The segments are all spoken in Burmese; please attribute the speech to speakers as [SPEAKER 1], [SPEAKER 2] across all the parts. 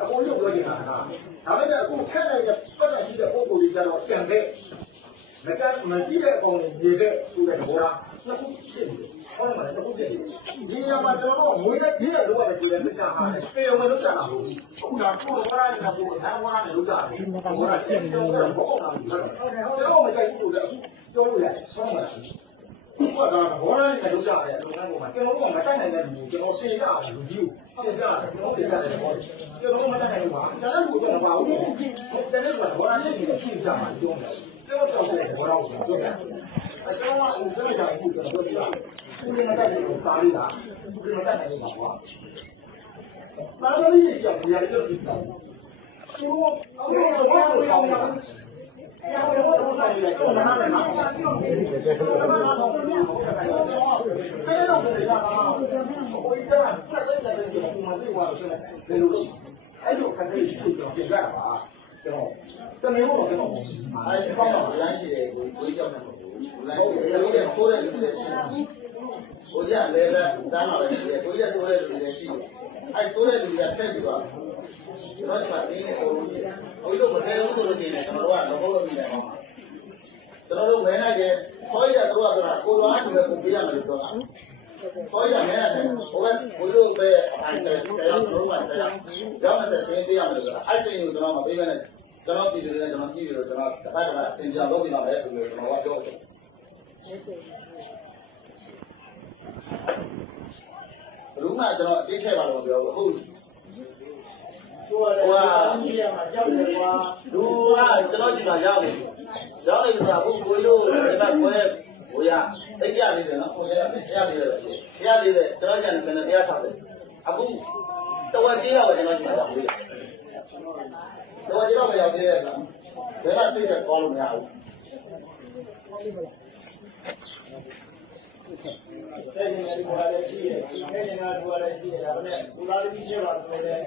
[SPEAKER 1] အကုန်လုံးပြောနေတာကဒါပေမဲ့အခုထက်နိုင်တဲ့ပတ်သက်ရှိတဲ့ပုံကိုယ်ကြီးကတော့ကြံတဲ့မကမကြည့်တဲ့အကောင်ကြီးနေတဲ့ဆိုတဲ့ဘောလားနှစ်ခုဖြစ်နေတယ်ဟုတ်တယ်မလားနှစ်ခုဖြစ်နေတယ်ဒီနေရာမှာကျွန်တော်တို့ငွေနဲ့ပြည့်တဲ့လောကပဲကြည့်တယ်မကြပါနဲ့ပေရုံနဲ့လောက်ကြတာမဟုတ်ဘူးအခုကကိုယ်ဘောလားနဲ့ကိုယ်နာဘောလားနဲ့လောက်ကြတယ်ဘောလားရှင်းနေတယ်ဘောလားကျွန်တော်မကြိုက်ဘူးလို့လည်းပြောလို့ရတယ်ဟုတ်မှာ လားဘုရားကဘောရနဲ့လုပ်ကြတယ်လုပ်ငန်းပေါ်မှာကျွန်တော်တို့ကမတိုက်နိုင်တဲ့လူကျွန်တော်တင်ရတယ်လူကြီးကိုတင်ကြတယ်ကျွန်တော်တင်ကြတယ်ဘောကျွန်တော်မတိုက်နိုင်ဘူးပါဒါလည်းကိုကျွန်တော်ပါဘူးတယ်လည်းကဘောရနဲ့ရှိတယ်ရှိကြမှာပြောတယ်ကျွန်တော်တော့ဘောရကိုပြောတယ်အဲကျွန်တော်ကဦးစံကြအခုကျွန်တော်ပြောပြတယ်သူလည်းမတိုက်နိုင်ဘူးစားရတာသူလည်းမတိုက်နိုင်ဘူးပါကွာမာနလေးကြောင့်ဒီရည်တော့ဒီစားကျွန်တော်အောက်တော့ဘောကိုဆောင်ရတ အဲ့တော့ဒီကမှာဟိုကဆက်လက်တဲ့ဒီမှာဒီဝါဆိုတယ်ဘယ်လိုလဲအဲ့လိုခက်ခဲရှိတော့ပြင်ရတာပါကျွန်တော်တမင်တော့ကျွန်တော်
[SPEAKER 2] အဲဒီကောင်းတော့လမ်းရှိတယ်ကိုကိုကြောက်နေမှာကိုလမ်းရှိတယ်ကိုရဆိုးတဲ့လူတွေရှိတယ်ကိုရလည်းပဲတန်းလာပဲရှိတယ်ကိုရဆိုးတဲ့လူတွေရှိတယ်အဲဆိုးတဲ့လူတွေကထက်ပြီးတော့ကျွန်တော်ဒီမှာသိနေပုံလို့ရှိတယ်ဟိုလိုမထဲဘူးဆိုလို့ရှိရင်ကျွန်တော်တို့ကမဟုတ်လို့နေတယ်ဟောမှာ ကျွန်တော်တို့မဲနိုင်တယ်ခေါ်ရတော့ဆိုတာကိုသွားတူပဲကိုပြရမယ်လို့ပြောတာခေါ်ရမဲနိုင်တယ်ဟိုကဘိုးတို့ပဲအဲဆယ်ဆယ်ရောက်တော့မှဆယ်ရောက်ရောက်မှဆယ်ဆင်းပြရမယ်ဆိုတာအဲ့စိန်ကိုကျွန်တော်မပေးဘဲနဲ့ကျွန်တော်ပြည်သူတွေနဲ့ကျွန်တော်ပြည်သူတွေကျွန်တော်တစ်ခါတစ်ခါအစဉ်ပြန်လုပ်ပြပါမယ်ဆိုပြီးကျွန်တော်ကပြောတယ်ဘယ်မှကျွန်တော်အတိတ်ထဲပါတော့ပြောဘူးအခု
[SPEAKER 1] ပြောရတယ်ဒီမှာကြောက်တယ်ကွာ
[SPEAKER 2] လူကကျွန်တော်စီမှာရောက်နေရော က်နေပြီဆိုအခုကိုလို့ဒီဘက်ကိုရဲ့ကိုရသိကြနေတယ်နော်ကိုရတရားနေတယ်တရားနေတယ်ကျွန်တော်ကျန်စနေတရား60အခုတဝက်ကြီးတော့ကျွန်တော်စီမှာရောက်ပြီတဝက်ကြီးတော့မရောက်သေးတဲ့အခါဘယ်မှာစိတ်ဆက်သွားလို့မရဘူး
[SPEAKER 1] ဆက်နေတယ်ကွာလည်းရှိတယ်ခဲနေတာကွာလည်းရှိတယ်ဒါပေမဲ့ဘူလာတိရှိပါဆိုတယ်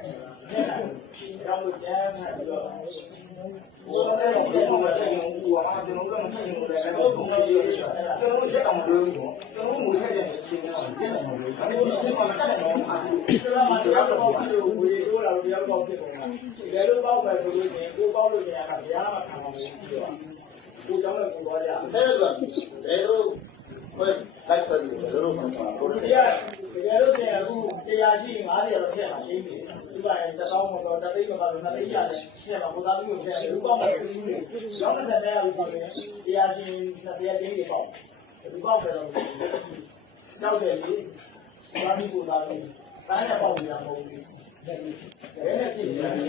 [SPEAKER 1] ညက်တယ်ကြောက်လို့ကြမ်းနေပြီးတော့ဘုရားလည်းရှိတယ်ဘုရားလည်းယုံ ကြည်ပါကျွန်တော်တို့လည်းမသိဘူးလေအဲ့တော့ဘုရားကြီးကျွန်တော်တို့ရက်အောင်လို့ကျွန်တော်တို့ငွေထည့်တယ်ရှင်းနေတာရက်အောင်လို့ဒါပေမဲ့ဒီမှာတက်တယ်တော့အားဒီကမှာတော့ဘာလို့ဝေဆိုးလာလို့တရားပေါက်ဖြစ်ကုန်တာဒီလိုပေါက်ပဲဆိုလို့ရှိရင်ကိုပေါက်လို့နေရတာဘုရားမှာခံပါဘူးပြောဒီကြောင့်လည်းကိုသွားကြ
[SPEAKER 2] အဲ့ဒါကဘယ်လိုဘယ်လိုက်တယ်လို့ဘယ်လိုမှမဟုတ်ဘူး
[SPEAKER 1] ဒီကတကယ်လို့ဆရာအခုတရားရှိ90တော့ထည့်မှာရှင်းပြီဒီပါ ရင်တစ်သောင်းမတော်တစ်သိန်းမတော်နှစ်သိန်းရတယ်ရှင်းမှာဘုရားသမီးကိုပြန်လူပေါင်းကိုသူ့ကိုကျောင်းနဲ့ဆက်တဲ့လူပေါင်းနဲ့တရားရှင်20ရက်တင်းတွေပေါ့လူပေါင်းပဲတော့ကြောက်တယ်လေဘုရားသမီးကိုသာလို့တိုင်းရပေါ့ပြာမဟုတ်ဘူး ဒီထက်နေ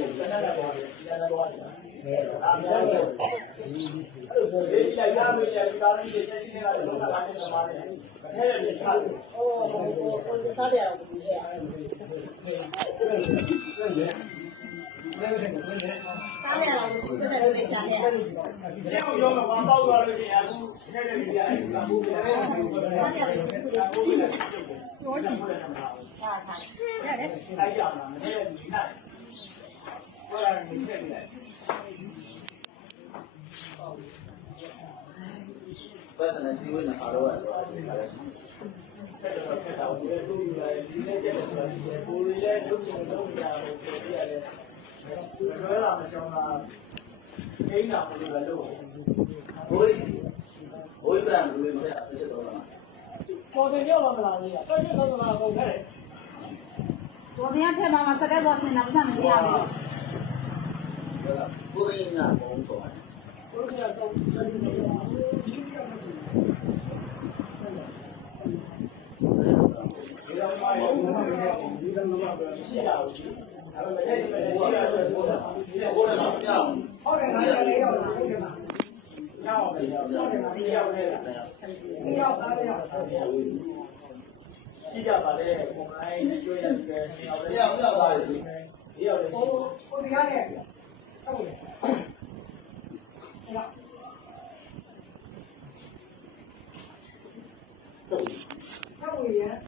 [SPEAKER 1] တယ်
[SPEAKER 2] ပတ်စံစီဝေးနဲ့အားတော့ရတယ်။
[SPEAKER 1] ဆက်တော့ဆက်တော့ဒီလိုယူလာဒီနေ့ကျတဲ့ဆိုတာဒီပိုရီရဲ့ဒုက္ခဆုံးဆုံးကြလို့ပြောပြရတယ်။ လွယ်လာမချောင်းတာအိမ်လာမလို့လည်းလို့
[SPEAKER 2] ဘိုးဘိုးပြန်လူတွေမရဖြစ်တော့လား
[SPEAKER 1] ပေါ်တယ်ရောက်လာမလားလေးကတိုက်ရိုက်တော့
[SPEAKER 2] လာကုန်ခဲ့တယ်
[SPEAKER 1] ပေါ်တယ်ထဲမှာမစက်တဲ့ပေါ်
[SPEAKER 2] စင်
[SPEAKER 1] တာမှမရဘူးဘိုးရင်းကဘုံဆိုတာဘိုးရင်းကတော့ ရောက်ရှိကြပါလေပုံလိုက်ကျွေးရတယ်ဆင်းအောင်
[SPEAKER 2] ပြောင်းပြောင်းသွားတယ်
[SPEAKER 1] ဒီရောက်တယ်ရှိ
[SPEAKER 3] ဟိုဒီရတယ်ဟုတ်တယ်ဟုတ်ဟုတ်ရ